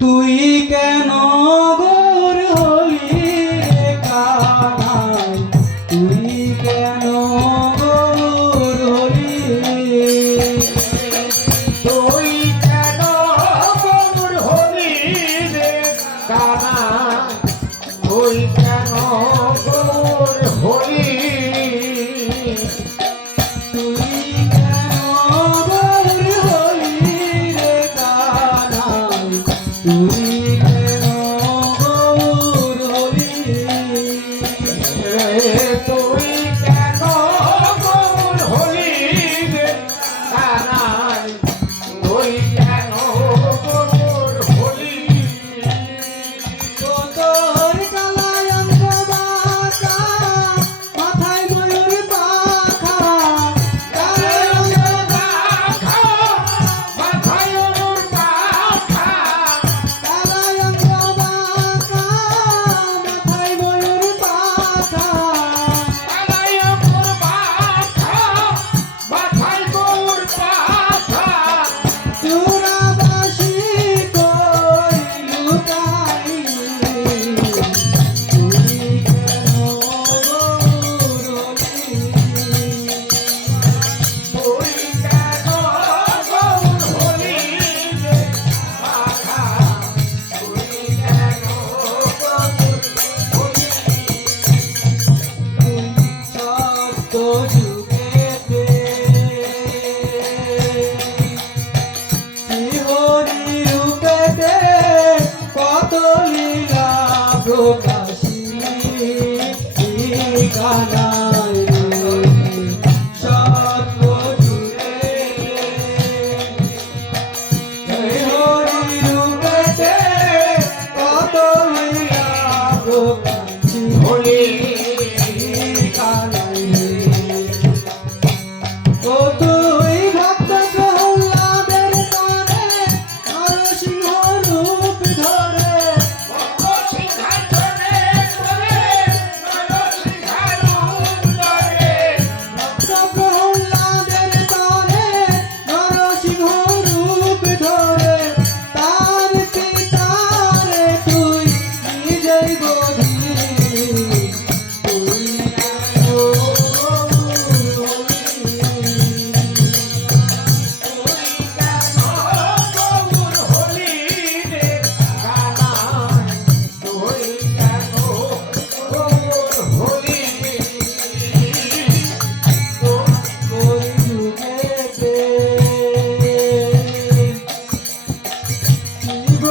তুই কেন গোর হলি রে কানাই, তুই কেন গোর হলি, তুই কেন গোর হলি রে কানাই, তুই কেন গোর হলি, তুই কেন গোর হলি রে কানাই, তুই কেন গোর হলি, তুই কেন গোর হলি রে কানাই, তুই কেন গোর হলি, তোর কালায় অঙ্গ বাঁকা, মাথায় ময়ূর পাখা, কালায় অঙ্গ পাখা, মাথায় ওর পাখা, কালায় অঙ্গ বাঁকা, মাথায় ময়ূর পাখা, কালাই ওর পাখা, মাথায় ওর পাখা, চূড়াবাসী কই লুকাই, তুই কেন গোর হলি, তুই কেন গোর হলি রে পাখা, তুই কেন গোর হলি, সপ্ত যুগেতে শ্রীহরি রূপেতে কত লীলা প্রকাশিনী কানাই রে, সপ্ত যুগেতে শ্রীহরি রূপেতে কত লীলা প্রকাশিনী হলি কানাই রে। ও তুই ভক্ত প্রহ্লাদের তরে নরসিংহ রূপ ধরে, সিংহাসনে করে নরসিংহারূপ ধরে, ভক্ত প্রহ্লাদের তরে নরসিংহ রূপ ধরে, তার পিতারে তুই নিজেই বোঝিলি, তুই কেন গোর হলি, তুই কেন গোর হলি রে কানাই, তুই কেন গোর হলি, কলিযুগেতে শিব